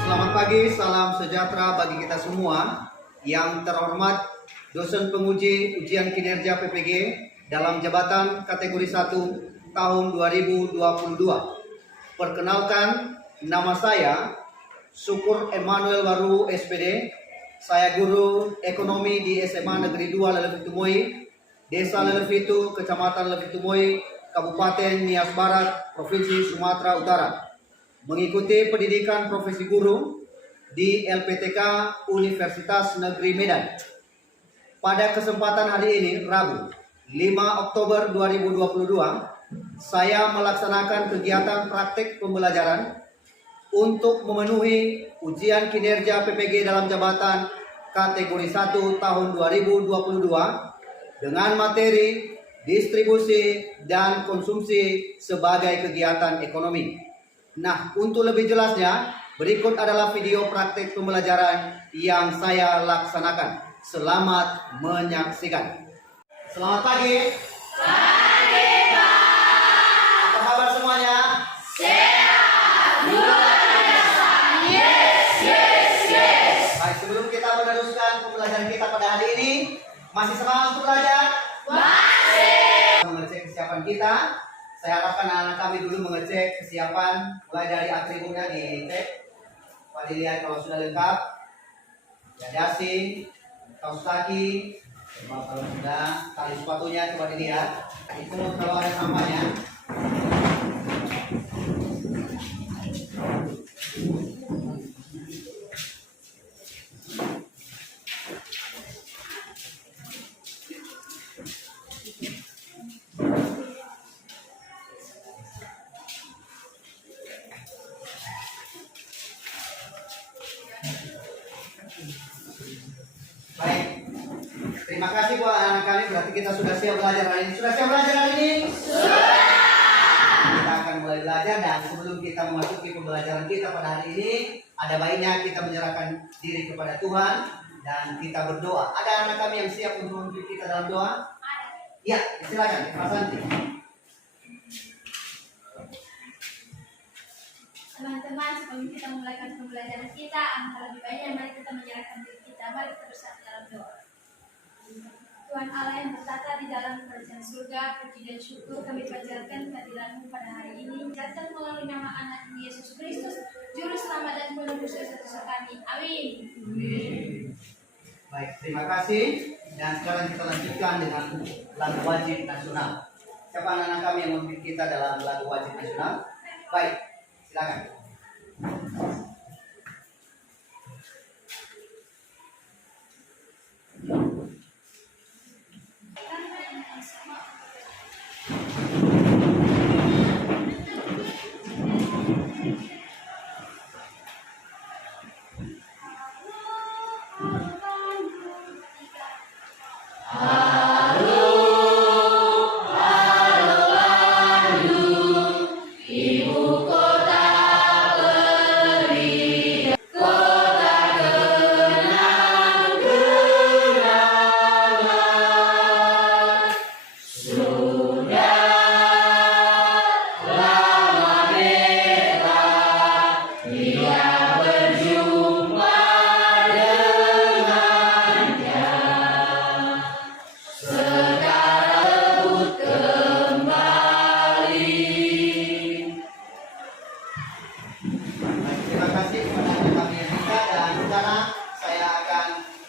Selamat pagi, salam sejahtera bagi kita semua. Yang terhormat dosen penguji ujian kinerja PPG dalam jabatan kategori 1 tahun 2022. Perkenalkan, nama saya Syukur Emmanuel Waru SPD. Saya guru ekonomi di SMA Negeri 2 Lelevitumoi, Desa Lelevitu, Kecamatan Lelevitumoi, Kabupaten Nias Barat, Provinsi Sumatera Utara. Mengikuti pendidikan profesi guru di LPTK Universitas Negeri Medan. Pada kesempatan hari ini, Rabu 5 Oktober 2022, saya melaksanakan kegiatan praktik pembelajaran untuk memenuhi ujian kinerja PPG dalam jabatan kategori 1 tahun 2022 dengan materi distribusi dan konsumsi sebagai kegiatan ekonomi. Nah, untuk lebih jelasnya, berikut adalah video praktik pembelajaran yang saya laksanakan. Selamat menyaksikan. Selamat pagi. Pagi, Pak. Apa kabar semuanya? Sehat, luar biasa. Yes. Baik, sebelum kita meneruskan pembelajaran kita pada hari ini, masih semangat untuk belajar? Masih. Mengecek kesiapan kita. Saya harapkan anak-anak kami dulu mengecek kesiapan mulai dari atributnya dicek. Pak dilihat kalau sudah lengkap, ya dasi, kaos kaki, kalau sudah tali sepatunya coba dilihat. Itu kalau ada sampahnya. Baik, terima kasih buat anak kami. Berarti kita sudah siap belajar hari ini. Sudah siap belajar hari ini? Sudah. Kita akan mulai belajar, dan sebelum kita memasuki pembelajaran kita pada hari ini, ada baiknya kita menyerahkan diri kepada Tuhan dan kita berdoa. Ada anak kami yang siap untuk memimpin kita dalam doa? Ya, silakan Pak Santi. Teman-teman, sebelum kita memulai pembelajaran kita, angka lebih baiknya mari kita menyerahkan diri kita. Mari kita bersatu dalam doa. Tuhan Allah yang bertata di dalam kerajaan surga, puji dan syukur kami panjatkan kehadiran-Mu pada hari ini. Datang melalui nama anak Yesus Kristus, Juru Selamat dan Penebus dosa-dosa kami. Amin. Baik, terima kasih. Dan sekarang kita lanjutkan dengan lagu wajib nasional. Siapa anak-anak kami yang memimpin kita dalam lagu wajib nasional? Baik, silakan.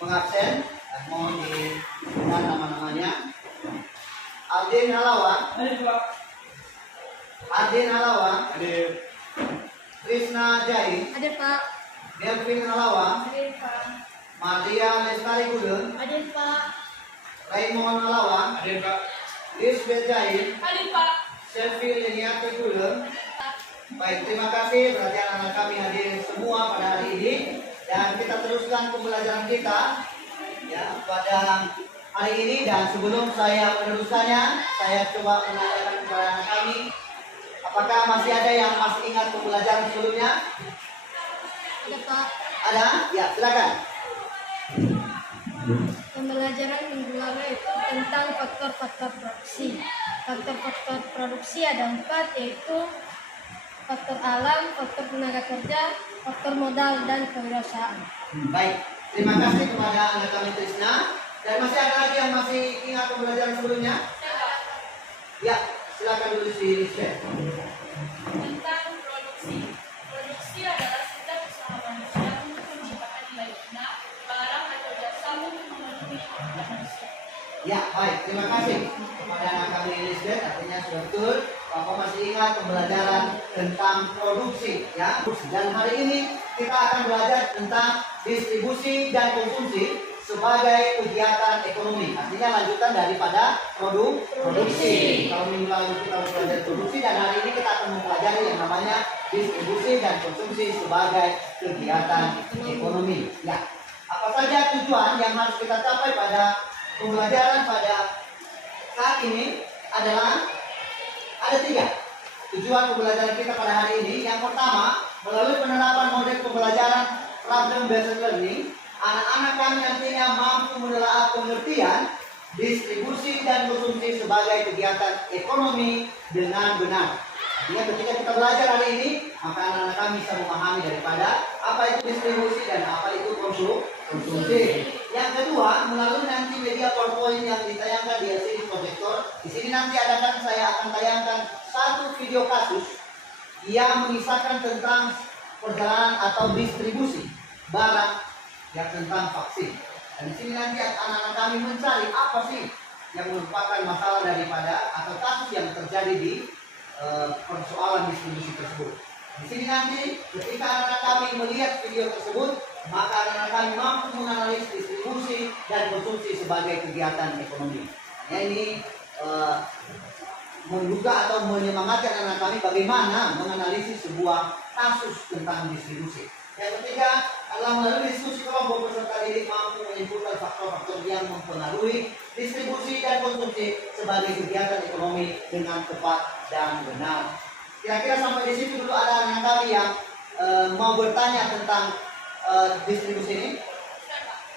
Mengabsen dan mohon diberikan nama-namanya. Aldin Halawa. Hadir, Pak. Aldin Halawa. Hadir. Krishna Jai. Hadir, Pak. Delvin Halawa. Hadir, Pak. Maria Lestari Gudun. Hadir, Pak. Raymond Halawa. Hadir, Pak. Lisbeth Jai. Hadir, Pak. Selvi Leniate Gudun. Baik, terima kasih. Berarti anak-anak kami hadir semua pada hari ini. Dan kita teruskan pembelajaran kita ya pada hari ini. Dan sebelum saya meneruskannya, saya coba menanyakan kepada anak kami, apakah masih ada yang masih ingat pembelajaran sebelumnya? Ada Pak. Ada? Ya, silakan. Pembelajaran minggu lalu itu tentang faktor-faktor produksi. Faktor-faktor produksi ada 4, yaitu faktor alam, faktor tenaga kerja, faktor modal, dan kewirausahaan. Baik, terima kasih kepada anak kami Trisna. Dan masih ada lagi yang masih ingat pembelajaran sebelumnya? Ya, silakan tulis di listnya. Tentang produksi. Produksi adalah setiap usaha manusia untuk menciptakan nilai guna, barang atau jasa untuk memenuhi kebutuhan manusia. Ya, baik, terima kasih kepada anak kami Lisbeth. Artinya sudah betul, Bapak masih ingat pembelajaran tentang produksi, ya. Dan hari ini kita akan belajar tentang distribusi dan konsumsi sebagai kegiatan ekonomi. Artinya lanjutan daripada produksi. Kalau minggu lalu kita belajar produksi, dan hari ini kita akan mempelajari yang namanya distribusi dan konsumsi sebagai kegiatan ekonomi. Ya, apa saja tujuan yang harus kita capai pada pembelajaran pada saat ini adalah ada 3 tujuan pembelajaran kita pada hari ini. Yang pertama, melalui penerapan model pembelajaran problem based learning, anak-anak kami nantinya mampu menelaah pengertian distribusi dan konsumsi sebagai kegiatan ekonomi dengan benar. Artinya ketika kita belajar hari ini, maka anak-anak kami bisa memahami daripada apa itu distribusi dan apa itu konsumsi. Yang kedua, melalui nanti media PowerPoint yang ditayangkan di LCD projector, di sini nanti saya akan tayangkan satu video kasus yang mengisahkan tentang perjalanan atau distribusi barang yang tentang vaksin. Dan di sini nanti anak-anak kami mencari apa sih yang merupakan masalah daripada atau kasus yang terjadi di persoalan distribusi tersebut. Di sini nanti ketika anak-anak kami melihat video tersebut, maka anak-anak kami mampu menganalisis distribusi dan konsumsi sebagai kegiatan ekonomi. Hanya ini menduga atau menyemangatkan anak kami bagaimana menganalisis sebuah kasus tentang distribusi. Yang ketiga adalah melalui diskusi kelompok peserta didik mampu menyimpulkan faktor-faktor yang mempengaruhi distribusi dan konsumsi sebagai kegiatan ekonomi dengan tepat dan benar. Kira-kira sampai di situ dulu ada anak kami yang mau bertanya tentang distribusi ini?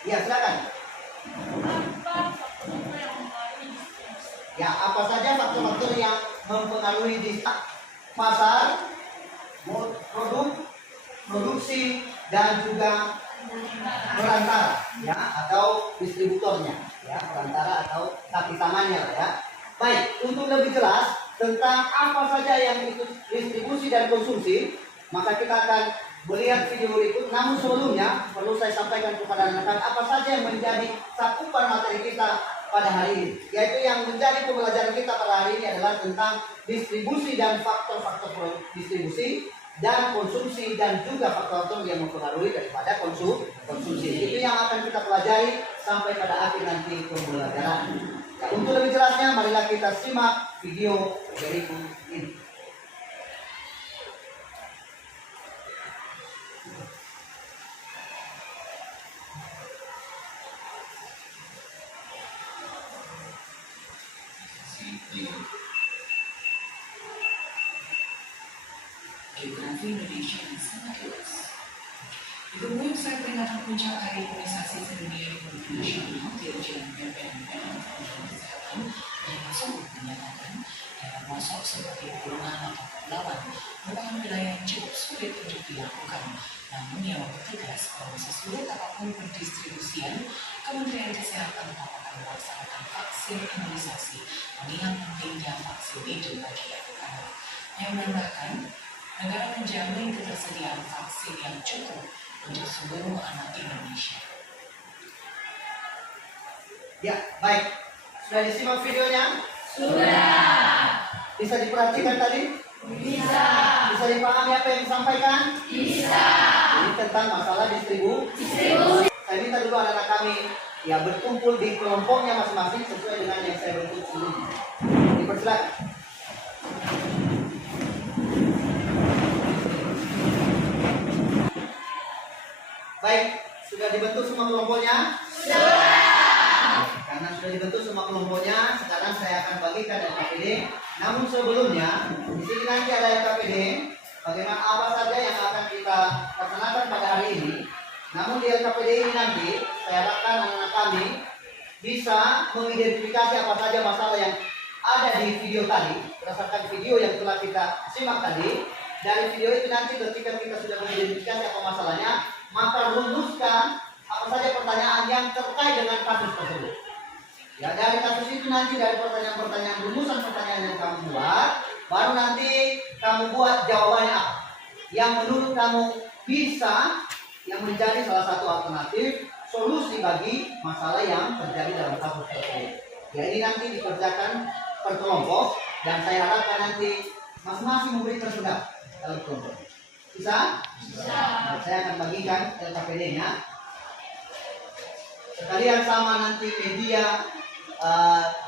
Ya, silakan. Apa faktor yang mempengaruhi distribusi? Ya, apa saja faktor-faktor yang mempengaruhi di pasar, produksi, dan juga perantara, ya, atau distributornya, ya, perantara atau kaki tangannya, ya. Baik, untuk lebih jelas tentang apa saja yang itu distribusi dan konsumsi, maka kita akan melihat video berikut. Namun sebelumnya perlu saya sampaikan kepada anak-anak apa saja yang menjadi cakupan materi kita pada hari ini, yaitu yang menjadi pembelajaran kita pada hari ini adalah tentang distribusi dan faktor-faktor distribusi dan konsumsi, dan juga faktor-faktor yang mempengaruhi daripada konsumsi. Itu yang akan kita pelajari sampai pada akhir nanti pembelajaran. Ya, untuk lebih jelasnya, marilah kita simak video berikut ini. Geografi Indonesia yang sangat luas. Ditemui usai peringatan puncak Hari Imunisasi Sedunia Internasional di ujian BPNPM Kesehatan yang masuk menyatakan daerah pelosok seperti Pegunungan atau Kepulauan merupakan wilayah yang cukup sulit untuk dilakukan. Namun ia mempertegas bahwa sesulit apapun pendistribusian, Kementerian Kesehatan tetap akan melaksanakan vaksin imunisasi mengingat pentingnya vaksin itu bagi anak-anak. Yang menambahkan, negara menjamin ketersediaan vaksin yang cukup untuk seluruh anak Indonesia. Ya, baik. Sudah disimak videonya? Sudah. Bisa diperhatikan tadi? Bisa. Bisa dipahami apa yang disampaikan? Bisa. Ini tentang masalah distribusi. Saya minta dulu anak-anak kami ya berkumpul di kelompoknya masing-masing sesuai dengan yang saya bentuk sebelumnya. Dipersilakan. Baik, sudah dibentuk semua kelompoknya? Sudah. Karena sudah dibentuk semua kelompoknya, sekarang saya akan bagikan LKPD. Namun sebelumnya, di sini nanti ada LKPD bagaimana apa saja yang akan kita laksanakan pada hari ini. Namun di LKPD ini nanti saya harapkan anak-anak kami bisa mengidentifikasi apa saja masalah yang ada di video tadi, berdasarkan video yang telah kita simak tadi. Dari video itu nanti ketika kita sudah mengidentifikasi apa masalahnya, maka rumuskan apa saja pertanyaan yang terkait dengan kasus tersebut. Ya, dari kasus itu nanti dari pertanyaan-pertanyaan, rumusan pertanyaan yang kamu buat, baru nanti kamu buat jawabannya apa yang menurut kamu bisa, yang menjadi salah satu alternatif solusi bagi masalah yang terjadi dalam kasus tersebut. Ya, ini nanti dikerjakan per kelompok dan saya harapkan nanti masing-masing memberikan pendapat dalam kelompok. Bisa? Bisa. Nah, saya akan bagikan LKPD-nya. Sekalian sama nanti media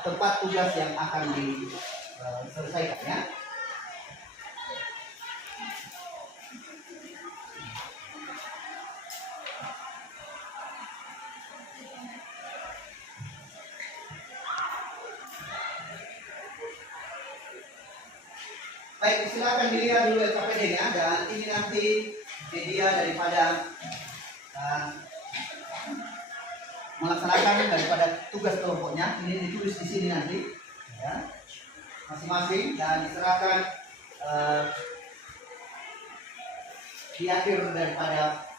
tempat tugas yang akan diselesaikan ya. Baik, silakan dilihat dulu LKPD-nya dan ini nanti media daripada melaksanakan daripada tugas kelompoknya. Ini ditulis di sini nanti ya, masing-masing dan diserahkan di akhir daripada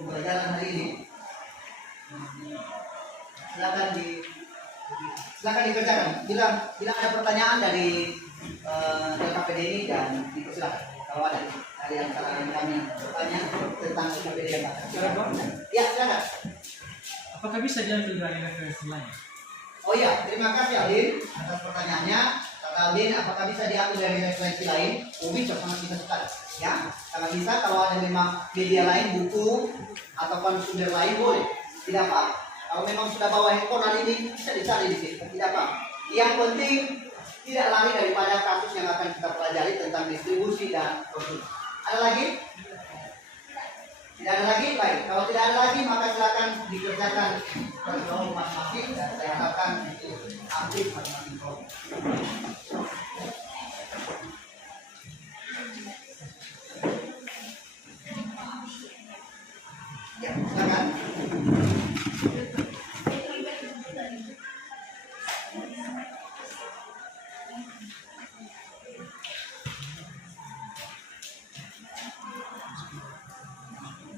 pembelajaran hari ini. Silakan dikerjakan. Bila ada pertanyaan dari LKPD ini dan dipersilakan kalau ada dari antara kami bertanya tentang LKPD yang ada. Ya, silakan. Apakah bisa diambil dari referensi lain? Oh iya, terima kasih Aldin atas pertanyaannya. Kata Aldin, apakah bisa diambil dari referensi lain? Oh bisa, sangat bisa sekali. Ya, sangat bisa. Kalau ada memang media lain, buku ataupun sumber lain boleh. Tidak apa. Kalau memang sudah bawa handphone hari ini bisa dicari di sini. Tidak apa. Yang penting tidak lari daripada kasus yang akan kita pelajari tentang distribusi dan konsumsi. Ada lagi? Tidak ada lagi? Baik. Kalau tidak ada lagi, maka silakan dikerjakan per kelompok masing-masing dan saya harapkan itu aktif masing-masing kelompok. Ya, silakan.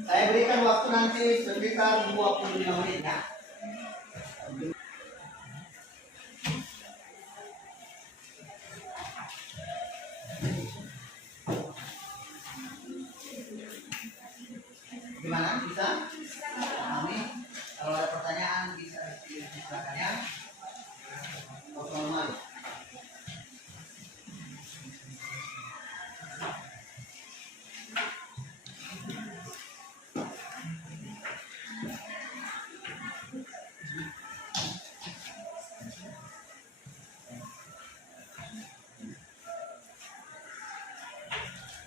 Saya berikan waktu nanti sekitar 25 menit ya. Gimana? Bisa? Kami kalau ada pertanyaan bisa silakan ya. Wassalamualaikum.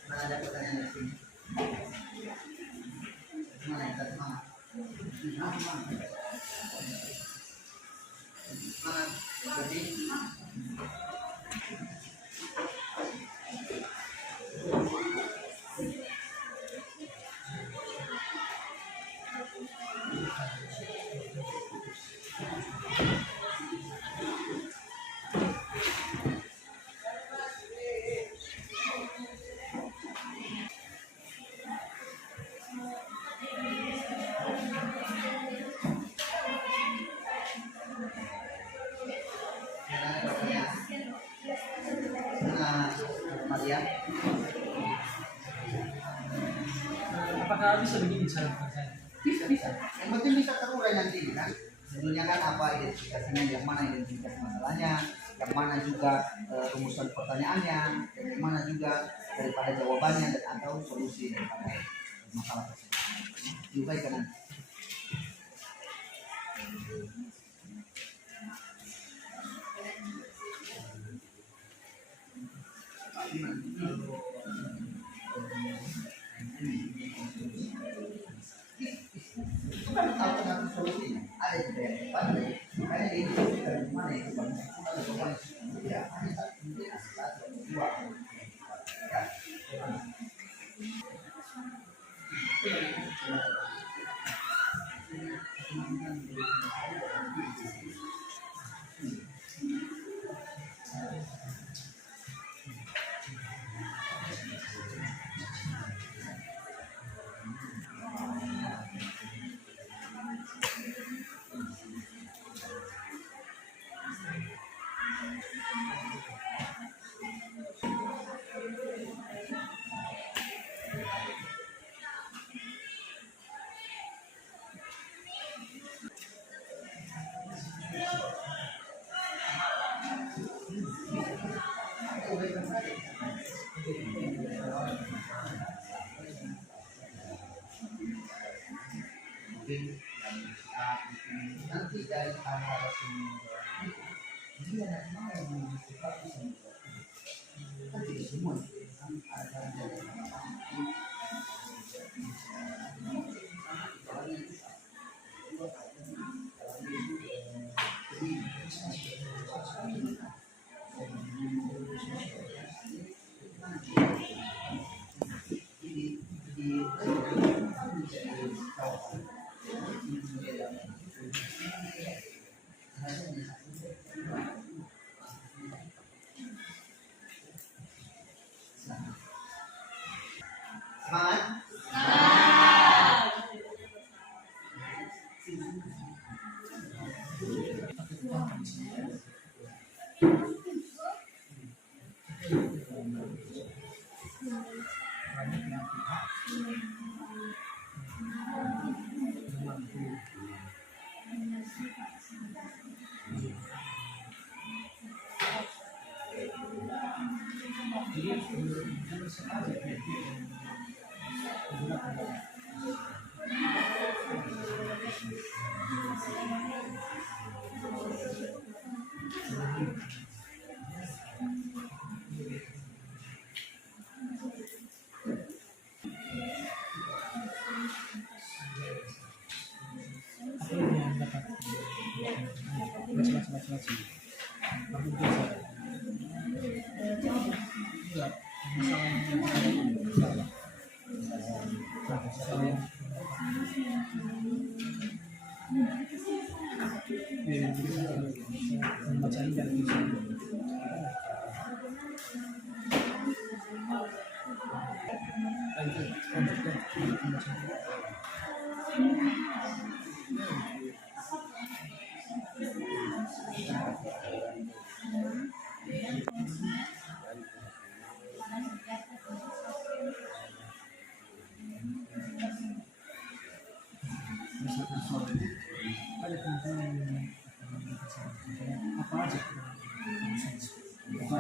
Mana ada pertanyaan di sini? Mana yang tadi mana? Mana? Jadi Maria, Apakah bisa begini cara kerjanya? bisa. Yang penting bisa terurai nanti kan. Sebenarnya kan apa identifikasinya, yang mana identifikasi masalahnya, yang mana juga rumusan pertanyaannya, yang mana juga daripada jawabannya dan atau solusi daripada masalah tersebut. Juga kan. Itu kan alternatif solusinya ada juga yang tepat, makanya ini dari mana itu banyak ya hanya satu mungkin satu dua ya Nanti dari antara semua dia nak yang suka semua nanti semua ada semangat. banyak yang pihak mampu jadi menurut saya apa yang dapat macam-macam kamu bisa enggak masalah masalah yang membaca dan ada tentang apa aja apa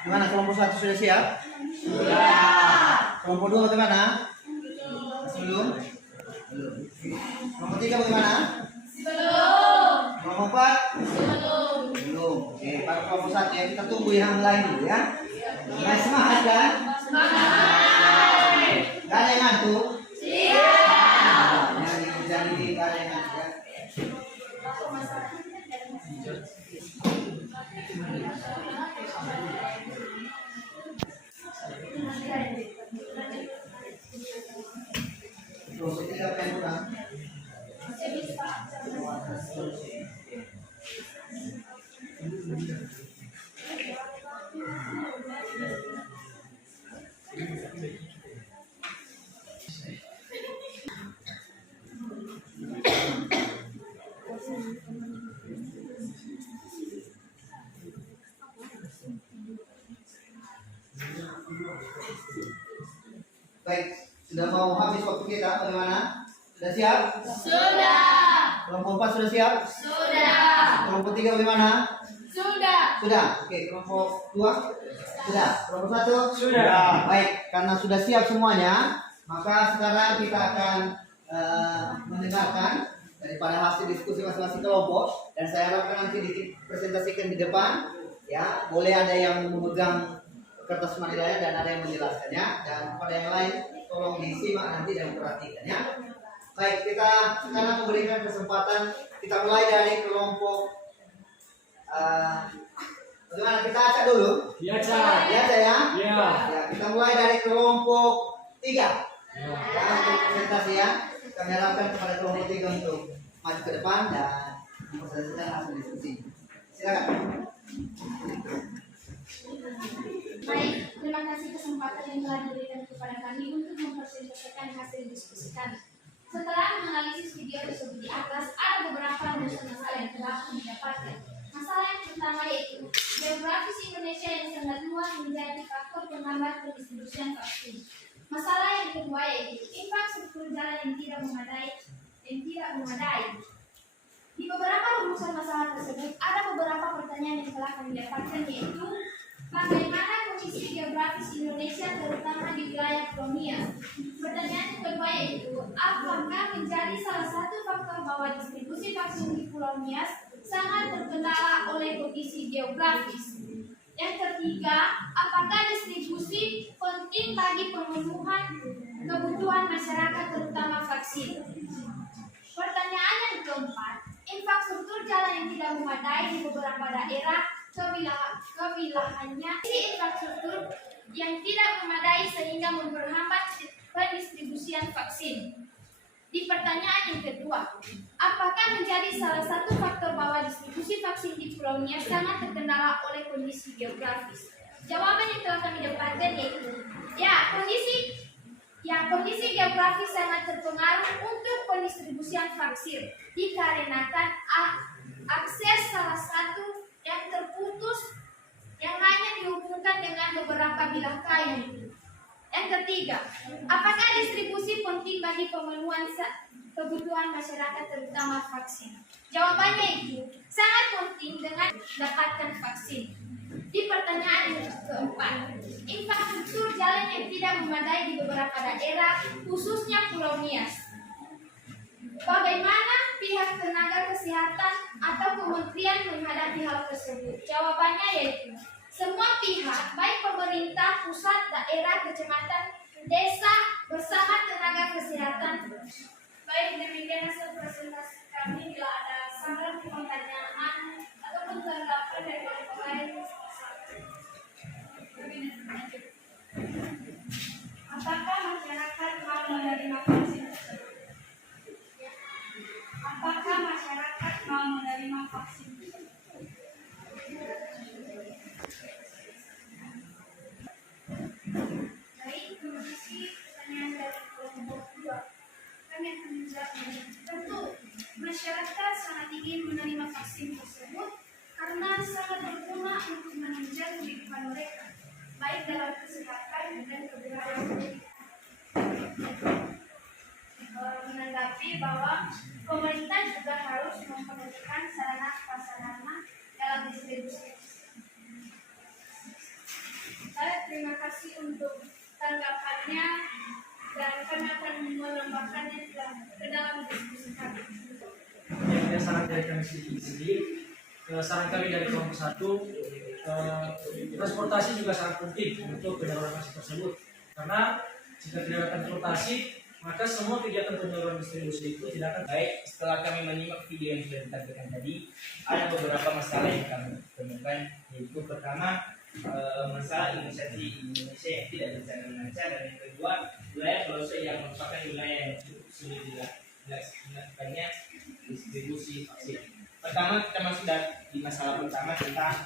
Gimana kelompok 1 sudah siap? Sudah. Kelompok 2 bagaimana? Belum. Kelompok 3 bagaimana? Belum. Kelompok 4? Belum. Belum. Oke, pada kelompok 1 ya kita tunggu yang lain dulu ya. Nah, semangat kan? Gak ada yang ngantuk? Siap. Yang dikerjain ini gak ada yang ngantuk ya. Kelompok 3 apa yang kurang? Baik, sudah mau habis waktu kita, bagaimana? Sudah siap? Sudah. Kelompok 4 sudah siap? Sudah. Kelompok 3 bagaimana? Sudah. Sudah. Oke, kelompok 2 sudah. Kelompok 1 Sudah. Baik, karena sudah siap semuanya, maka sekarang kita akan mendengarkan daripada hasil diskusi masing-masing kelompok, dan saya harapkan nanti dipresentasikan di depan. Ya, boleh ada yang memegang kertas manilanya dan ada yang menjelaskannya, dan pada yang lain tolong disimak nanti dan perhatikan ya. Baik, kita sekarang memberikan kesempatan, kita mulai dari kelompok bagaimana, kita acak dulu. Biasa. Biasa ya. Ya. Ya, kita mulai dari kelompok 3. Ya, untuk presentasi ya. Kami harapkan kepada kelompok 3 untuk maju ke depan dan mempresentasikan hasil diskusi. Silakan. Baik, terima kasih kesempatan yang telah diberikan kepada kami untuk mempresentasikan hasil diskusi kami. Setelah menganalisis video tersebut di atas, ada beberapa rumusan masalah yang telah kami dapatkan. Masalah yang pertama yaitu geografis Indonesia yang sangat luas menjadi faktor penghambat pendistribusian vaksin. Masalah yang kedua yaitu infrastruktur jalan yang tidak memadai. Di beberapa rumusan masalah tersebut ada beberapa pertanyaan yang telah kami dapatkan yaitu bagaimana kondisi geografis Indonesia terutama di wilayah kolonial. Pertanyaan yang kedua yaitu apakah menjadi salah satu faktor bahwa distribusi vaksin di Pulau Nias sangat terkendala oleh kondisi geografis. Yang ketiga, apakah distribusi penting bagi pemenuhan kebutuhan masyarakat terutama vaksin. Pertanyaan yang keempat, infrastruktur jalan yang tidak memadai di beberapa daerah kewilayahannya. Infrastruktur yang tidak memadai sehingga memperhambat pendistribusian vaksin. Di pertanyaan yang kedua, apakah menjadi salah satu faktor bahwa distribusi vaksin di Pulau Nias sangat terkendala oleh kondisi geografis? Jawaban yang telah kami dapatkan yaitu kondisi geografis sangat terpengaruh untuk pendistribusian vaksin dikarenakan akses salah satu yang terputus yang hanya dihubungkan dengan beberapa bilah kayu. Yang ketiga, apakah distribusi penting bagi pemenuhan kebutuhan masyarakat terutama vaksin? Jawabannya itu sangat penting dengan dapatkan vaksin. Di pertanyaan yang keempat, infrastruktur jalan yang tidak memadai di beberapa daerah, khususnya Pulau Nias. Bagaimana pihak tenaga kesehatan atau kementerian menghadapi hal tersebut? Jawabannya yaitu semua pihak, baik pemerintah, pusat, daerah, kecamatan, desa, bersama tenaga kesehatan. Baik, demikian hasil presentasi kami. Bila ada saran, pertanyaan, ataupun tanggapan dari kelompok lain, apakah masyarakat mau menerima vaksin tersebut? Apakah masyarakat mau menerima vaksin tersebut? Baik, terima kasih pertanyaan dari kelompok 2. Kami akan menjawabnya. Tentu, masyarakat sangat ingin menerima vaksin tersebut karena sangat berguna untuk menunjang kehidupan mereka, baik dalam kesehatan dan keberadaan mereka. Menanggapi bahwa pemerintah juga harus memperhatikan sarana prasarana mendengarnya dan kami akan menambahkannya ke dalam diskusi kami. Yang saran dari kami sedikit, saran kami dari kelompok 1, transportasi juga sangat penting untuk penyaluran vaksin tersebut. Karena jika tidak ada transportasi, maka semua kegiatan penyaluran distribusi itu tidak akan Baik, setelah kami menyimak video yang sudah ditampilkan tadi, ada beberapa masalah yang kami temukan, yaitu pertama, masalah imunisasi Indonesia yang tidak berjalan lancar, dan yang kedua, wilayah pelosok yang merupakan wilayah yang cukup sulit dilakukannya distribusi vaksin. Pertama, kita masuk di masalah pertama tentang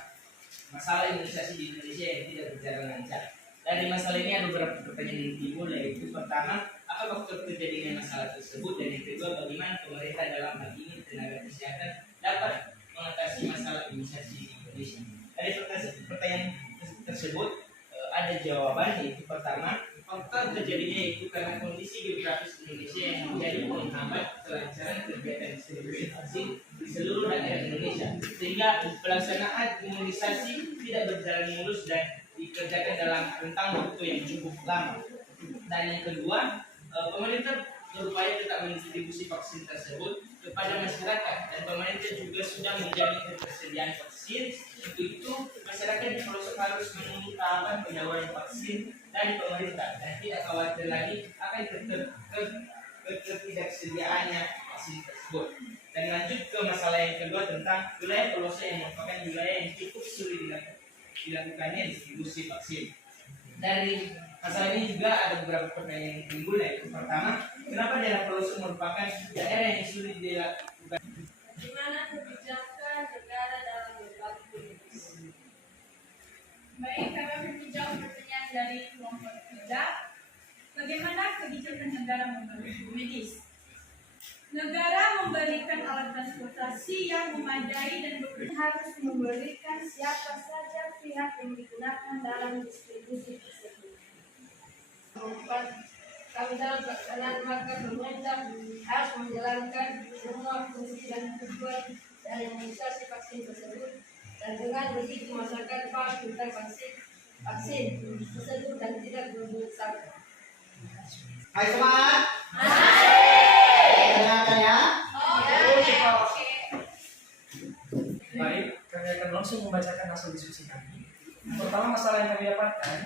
masalah imunisasi di Indonesia yang tidak berjalan lancar. Dari masalah ini ada beberapa pertanyaan yang timbul, yaitu pertama, apa faktor terjadinya masalah tersebut, dan yang kedua, bagaimana pemerintah dalam hal ini tenaga kesehatan dapat mengatasi masalah imunisasi di Indonesia. Dari pertanyaan tersebut ada jawaban, yaitu pertama, faktor terjadinya itu karena kondisi geografis Indonesia yang menjadi penghambat kelancaran kegiatan distribusi vaksin di seluruh daerah Indonesia, sehingga pelaksanaan imunisasi tidak berjalan mulus dan dikerjakan dalam rentang waktu yang cukup lama. Dan yang kedua, pemerintah berupaya tetap mendistribusi vaksin tersebut kepada masyarakat, dan pemerintah juga sudah menjamin ketersediaan vaksin. Untuk itu, masyarakat di pelosok harus menunggu tahapan penyaluran vaksin dari pemerintah dan tidak khawatir lagi akan ketidaksediaannya vaksin tersebut. Dan lanjut ke masalah yang kedua tentang wilayah pelosok yang merupakan wilayah yang cukup sulit dilakukannya distribusi vaksin. Dari masalah ini juga ada beberapa pertanyaan yang timbul, yaitu pertama, kenapa daerah pelosok merupakan daerah yang sulit dilakukan? Di mana kebijakan negara dalam berbagai politik? Baik, kami akan menjawab pertanyaan dari kelompok 3. Bagaimana kebijakan negara membantu medis? Negara memberikan alat transportasi yang memadai dan harus memberikan siapa saja pihak yang digunakan dalam distribusi tersebut. Kami dalam pelaksanaan maka pemerintah harus menjalankan semua fungsi dan tujuan dari imunisasi vaksin tersebut, dan dengan begitu masyarakat paham tentang vaksin tersebut dan tidak berbuat salah. Hai semangat. Dengarkan ya. baik. Kami akan langsung membacakan hasil diskusi kami. Pertama, masalah yang kami dapatkan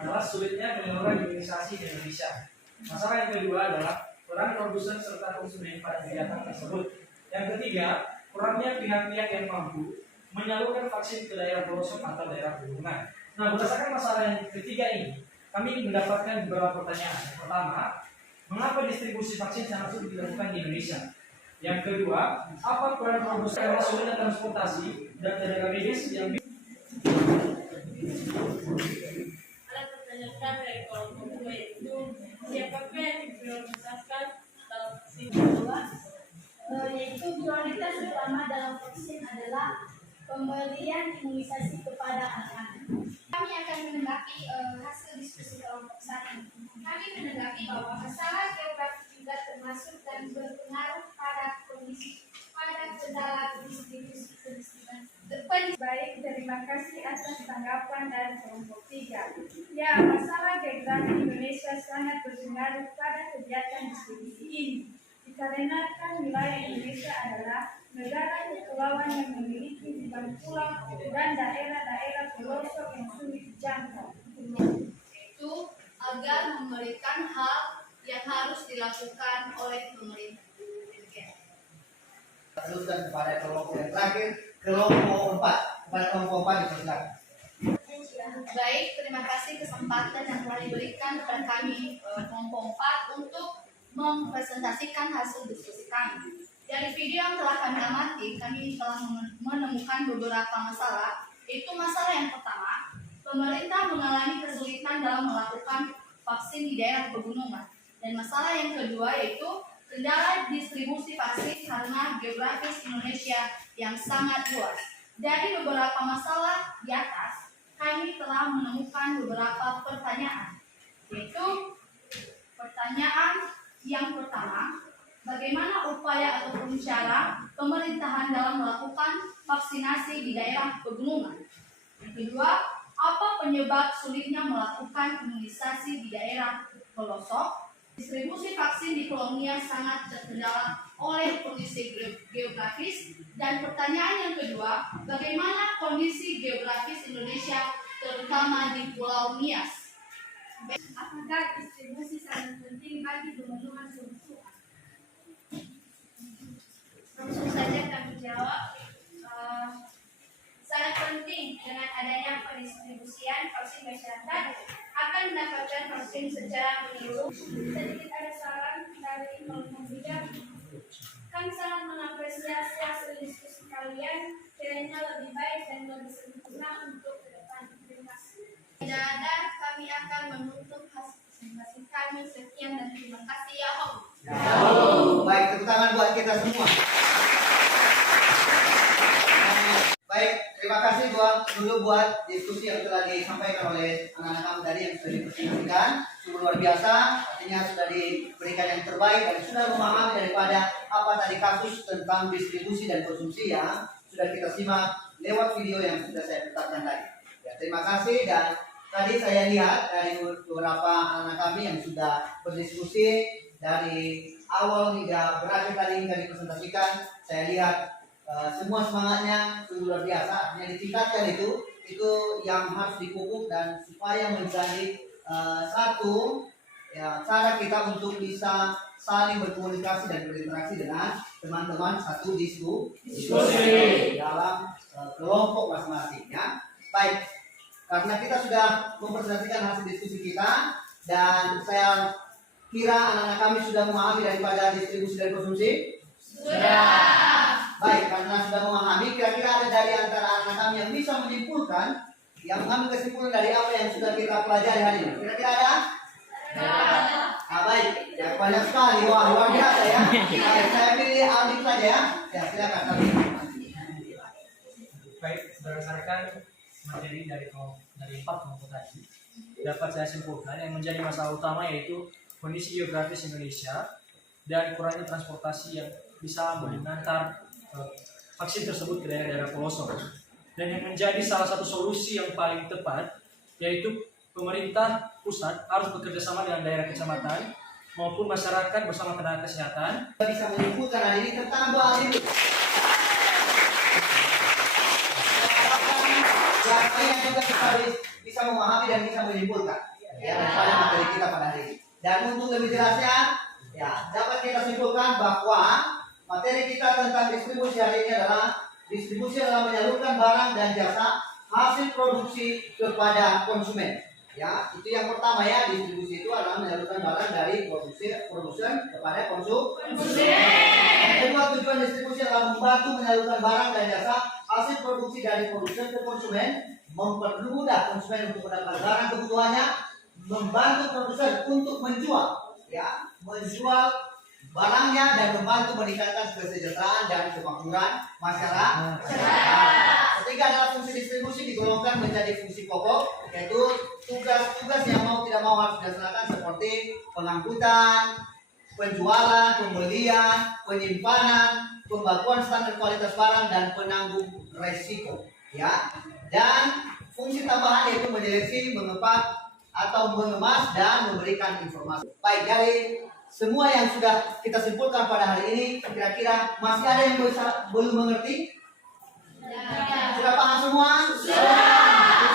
adalah sulitnya penyaluran imunisasi di Indonesia. Masalah yang kedua adalah peran produsen serta konsumen pada kegiatan tersebut. Yang ketiga, kurangnya pihak-pihak yang mampu menyalurkan vaksin ke daerah pelosok atau daerah pegunungan. Nah, berdasarkan masalah yang ketiga ini, kami mendapatkan beberapa pertanyaan. Yang pertama, mengapa distribusi vaksin sangat sulit dilakukan di Indonesia? Yang kedua, apa peran produsen dalam sulitnya transportasi dan tenaga medis yang Ada pertanyaan kami dari kelompok 2, yaitu siapakah yang diprioritaskan dalam vaksin kedua? Yaitu prioritas utama dalam vaksin adalah pemberian imunisasi kepada anak-anak. Kami akan menanggapi hasil diskusi kelompok 1. Kami menanggapi bahwa masalah geografis juga termasuk dan berpengaruh pada kondisi pada kendala distribusi pendistribusian. Baik, terima kasih atas tanggapan dari kelompok 3. Ya, masalah geografi Indonesia sangat berpengaruh pada kegiatan distribusi ini. Dikarenakan wilayah Indonesia adalah negara kepulauan yang memiliki ribuan pulau dan daerah-daerah pelosok yang sulit dijangkau. Itu agar memberikan hal yang harus dilakukan oleh pemerintah. Teruskan kepada kelompok yang terakhir, kelompok 4. Kepada kelompok 4 dipersilakan. Baik, terima kasih kesempatan yang telah diberikan kepada kami kelompok 4 untuk mempresentasikan hasil diskusi kami. Dari video yang telah kami amati, kami telah menemukan beberapa masalah. Itu masalah yang pertama, pemerintah mengalami kesulitan dalam melakukan vaksin di daerah pegunungan. Dan masalah yang kedua yaitu kendala distribusi vaksin karena geografis Indonesia yang sangat luas. Dari beberapa masalah di atas, kami telah menemukan beberapa pertanyaan. Yaitu pertanyaan yang pertama, bagaimana upaya ataupun cara pemerintahan dalam melakukan vaksinasi di daerah pegunungan? Yang kedua, apa penyebab sulitnya melakukan imunisasi di daerah pelosok, distribusi vaksin di kolonia sangat terkendala oleh kondisi geografis. Dan pertanyaan yang kedua, bagaimana kondisi geografis Indonesia terutama di Pulau Nias? Apakah distribusi sangat penting bagi pemenuhan kebutuhan? Langsung saja kami jawab. Sangat penting dengan adanya pendistribusian vaksin masyarakat akan mendapatkan vaksin secara menyeluruh. Sedikit ada saran dari Kementerian Bidang. Kami sangat mengapresiasi hasil diskusi kalian. Kiranya lebih baik dan lebih sempurna untuk ke depan. Terima kasih. Tidak ada, kami akan menutup hasil presentasi kami. Sekian dan terima kasih ya Om. Baik, tepuk tangan buat kita semua. Baik, terima kasih buat diskusi yang telah disampaikan oleh anak-anak kami tadi yang sudah dipresentasikan. Sungguh luar biasa, artinya sudah diberikan yang terbaik dan sudah memahami daripada apa tadi kasus tentang distribusi dan konsumsi yang sudah kita simak lewat video yang sudah saya putarkan tadi. Ya, terima kasih. Dan tadi saya lihat dari beberapa anak kami yang sudah berdiskusi dari awal hingga berakhir tadi yang dipresentasikan, saya lihat semua semangatnya sungguh luar biasa. Artinya ditingkatkan itu yang harus dipupuk dan supaya menjadi satu ya, cara kita untuk bisa saling berkomunikasi dan berinteraksi dengan teman-teman satu diskusi dalam kelompok masing-masing ya. Baik, karena kita sudah mempresentasikan hasil diskusi kita dan saya kira anak-anak kami sudah memahami daripada distribusi dan konsumsi. Sudah. Baik, karena sudah memahami, kira-kira ada dari antara anak kami yang bisa menyimpulkan, yang mengambil kesimpulan dari apa yang sudah kita pelajari hari ini. Kira-kira ada? Nah, baik, ya banyak sekali. Wah, luar biasa ya. Baik, saya pilih Aldi saja ya. Ya, silakan Aldi. Baik, berdasarkan materi dari 4 kelompok tadi, dapat saya simpulkan yang menjadi masalah utama yaitu kondisi geografis Indonesia dan kurangnya transportasi yang bisa mengantar vaksin tersebut ke daerah-daerah pelosok. Dan yang menjadi salah satu solusi yang paling tepat yaitu pemerintah pusat harus bekerja sama dengan daerah kecamatan maupun masyarakat bersama tenaga kesehatan. Kita bisa menyimpulkan hari ini tentang doa ini. Yang juga kita bisa memahami dan bisa menyimpulkan ya daripada materi kita pada hari ini. Dan untuk lebih jelasnya, ya dapat kita simpulkan bahwa materi kita tentang distribusi hari ini adalah distribusi adalah menyalurkan barang dan jasa hasil produksi kepada konsumen. Ya, itu yang pertama ya, distribusi itu adalah menyalurkan barang dari produsen kepada konsumen. Yang kedua, tujuan distribusi adalah membantu menyalurkan barang dan jasa hasil produksi dari produsen ke konsumen, mempermudah konsumen untuk mendapatkan barang kebutuhannya, membantu produsen untuk menjual barangnya dan membantu meningkatkan kesejahteraan dan kemakmuran masyarakat. Ketiga adalah fungsi distribusi digolongkan menjadi fungsi pokok, yaitu tugas-tugas yang mau tidak mau harus dilaksanakan seperti pengangkutan, penjualan, pembelian, penyimpanan, pembakuan standar kualitas barang dan penanggung resiko. Ya, dan fungsi tambahan yaitu menyeleksi, mengepak atau mengemas dan memberikan informasi. Baik, dari semua yang sudah kita simpulkan pada hari ini, kira-kira masih ada yang belum mengerti? Sudah paham semua?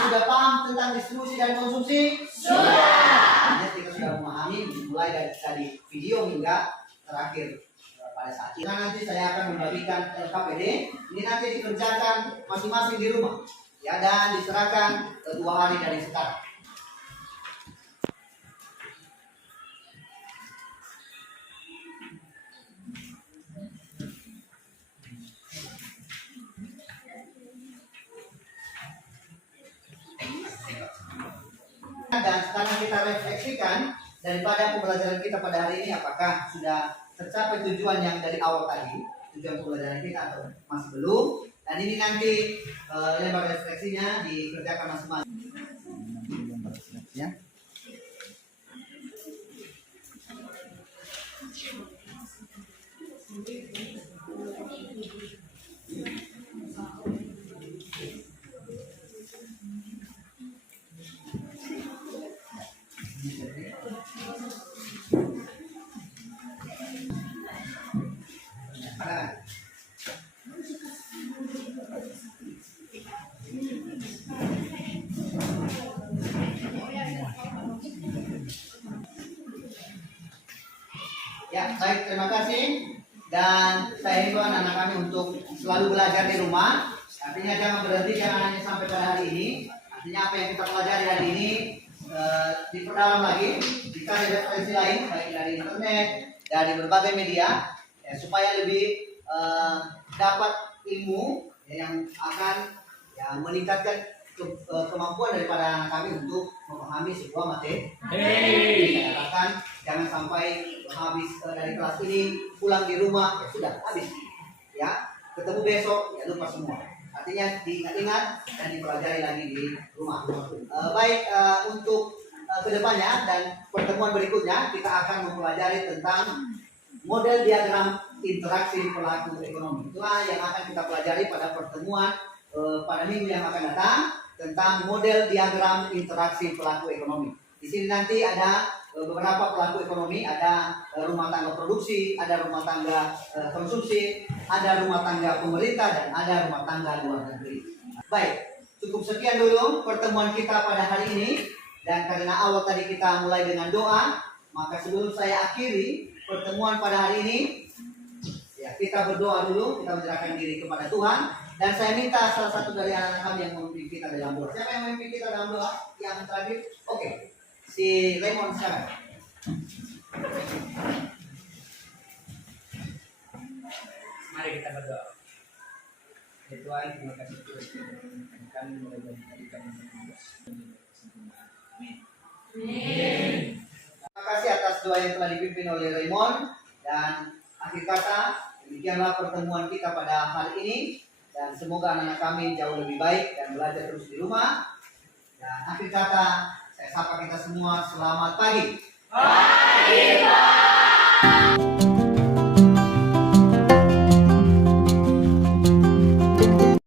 Sudah paham tentang distribusi dan konsumsi? Sudah. Kita sudah memahami mulai dari video hingga terakhir pada saat ini. Nanti saya akan membagikan KPD. Ini nanti dikerjakan masing-masing di rumah, ya, dan diserahkan 2 hari dari sekarang. Dan sekarang kita refleksikan daripada pembelajaran kita pada hari ini, apakah sudah tercapai tujuan yang dari awal tadi, tujuan pembelajaran kita atau masih belum. Dan ini nanti lebar refleksinya dikerjakan masing-masing. Ya. baik, terima kasih. Dan saya himbau anak-anak kami untuk selalu belajar di rumah. Artinya jangan berhenti, jangan hanya sampai pada hari ini. Artinya apa yang kita pelajari hari ini diperdalam lagi, dicari referensi lain, baik dari internet, dari berbagai media, ya, supaya lebih dapat ilmu yang akan ya, meningkatkan kemampuan daripada anak kami untuk memahami sebuah materi. Saya katakan jangan sampai habis dari kelas ini pulang di rumah ya sudah habis, ya ketemu besok ya lupa semua. Artinya diingat-ingat dan dipelajari lagi di rumah. Baik, untuk kedepannya dan pertemuan berikutnya kita akan mempelajari tentang model diagram interaksi pelaku ekonomi. Itulah yang akan kita pelajari pada pertemuan pada minggu yang akan datang tentang model diagram interaksi pelaku ekonomi. Di sini nanti ada beberapa pelaku ekonomi, ada rumah tangga produksi, ada rumah tangga konsumsi, ada rumah tangga pemerintah, dan ada rumah tangga luar negeri. Baik, cukup sekian dulu pertemuan kita pada hari ini. Dan karena awal tadi kita mulai dengan doa, maka sebelum saya akhiri pertemuan pada hari ini, ya kita berdoa dulu, kita menyerahkan diri kepada Tuhan. Dan saya minta salah satu dari anak-anak kami yang memimpin kita dalam doa. Siapa yang memimpin kita dalam doa? Yang terakhir? Oke. Si Raymond sekarang. Mari kita berdoa. Ya Tuhan, terima kasih terus kami mulai dari kami. Amin. Terima kasih atas doa yang telah dipimpin oleh Raymond. Dan akhir kata, demikianlah pertemuan kita pada hari ini. Dan semoga anak-anak kami jauh lebih baik dan belajar terus di rumah. Dan akhir kata, saya sapa kita semua, selamat pagi. Pagi, Pak.